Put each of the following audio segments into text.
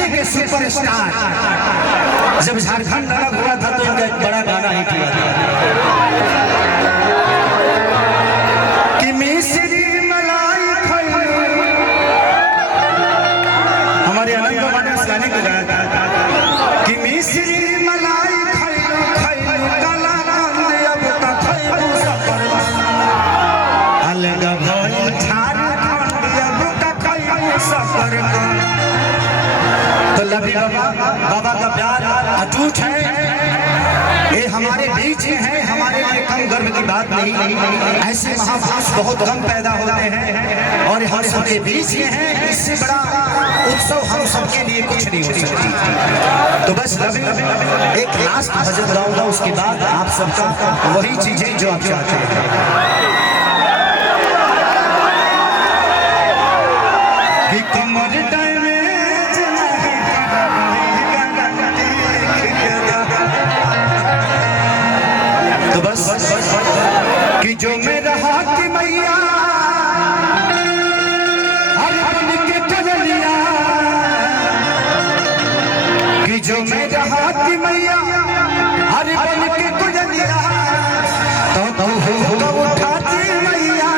पहले के सुपरस्टार। जब झारखंड अलग हुआ था तो इनका एक बड़ा गाना हिट हुआ था कि मिश्री मलाई खइलो, हमारे आनंद वाले उस गाने को गाया था कि मिश्री मलाई खइलो खइलो काला कंद अब का खइलो सफर अलग भइल झारखंड अब का खइलो सफर। तो लभी बाबा का प्यार अटूट है, ये हमारे बीच में है, हमारे लिए कम गर्व की बात नहीं। ऐसे महापुरुष बहुत कम पैदा होते हैं और हम सबके बीच में है। इससे बड़ा उत्सव हम सबके लिए कुछ नहीं हो सकती। तो बस एक लास्ट भजन गाऊंगा, उसके बाद आप सबका वही चीजें जो आप चाहते हैं कि कमर कि जो मेरा हाथ मैया हर बन के कजलिया, कि जो मेरा हाथ मैया हर बन के कजलिया तो उठाती मैया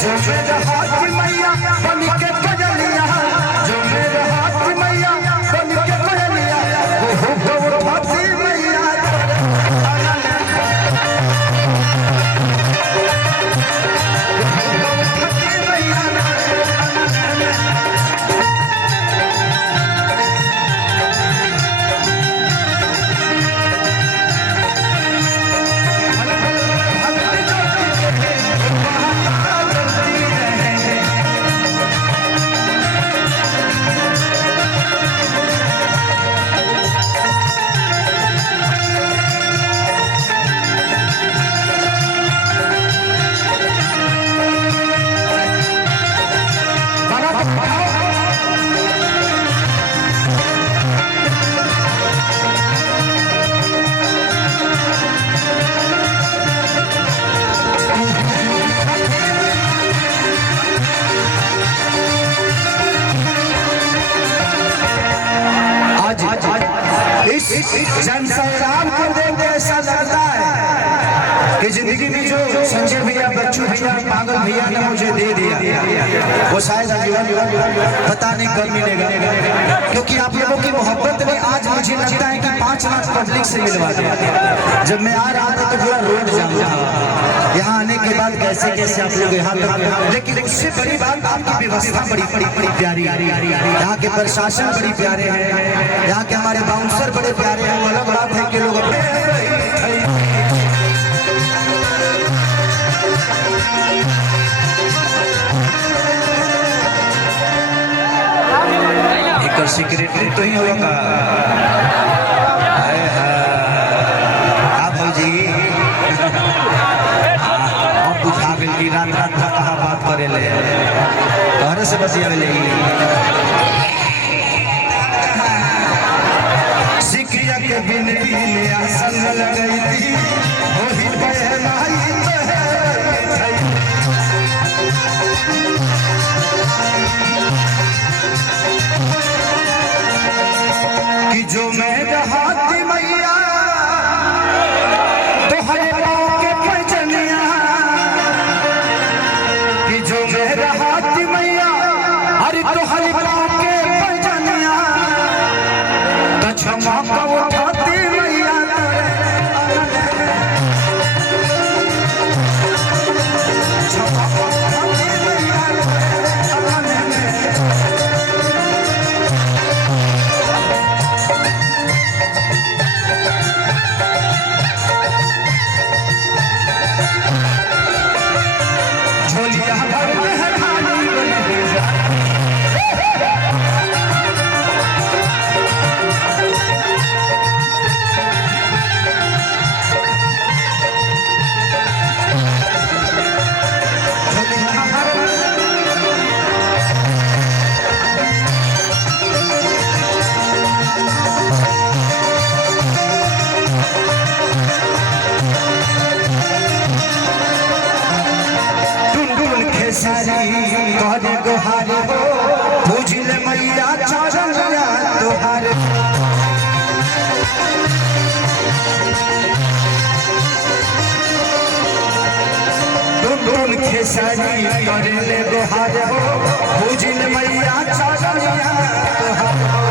जो मेरा हाथ मैया बन के कजलिया, जो मेरा हाथ मैया बन के कजलिया वो उठाती मैया। जनसंग्राम को देख के ऐसा लगता है कि जिंदगी में जो संजय भैया, बच्चू भैया, पागल भैया ने मुझे दे दिया वो शायद पता नहीं कब मिलेगा, क्योंकि आप लोगों की मोहब्बत ने आज मुझे लगता है कि 5 लाख पब्लिक से मिलवा दिया। जब मैं आ रहा था तो पूरा रोड जाम था, यहाँ आने के बाद कैसे कैसे आप लोग यहाँ तक, लेकिन उससे बड़ी बात आपकी व्यवस्था बड़ी प्यारी, यहाँ के प्रशासन बड़ी प्यारे हैं, यहाँ के हमारे बाउंसर बड़े प्यारे हैं। अलग बात है कि लोग एक सेक्रेटरी तो ही होगा आप जी आप बुझा गई कि रात रात कहाँ बात करे ले घर से बसिया ले सिकिया के बिनती में आसन लगाई थी वही पहनाई कि जो मेरा हाथ मैया तो हर पाँव के पैजनिया, कि जो मेरा हाथ मैया हर तो हर पाँव के पैजनिया तो क्षमा का उठाती मैया क्षमा का उठाती मैया। खेसारी करे ले गुहार हो पूजिल मैया चरनिया तोहार हो।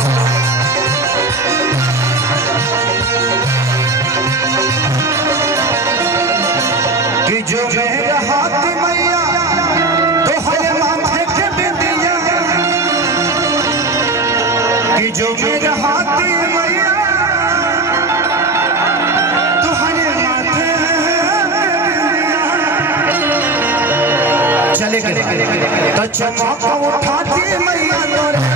कि जो मेरे हाथ मैया तोहरे माथे के बिंदिया कि जो मेरे हाथ मैया तोहरे माथे के बिंदिया चले तो चमक उठाती मैया तोरे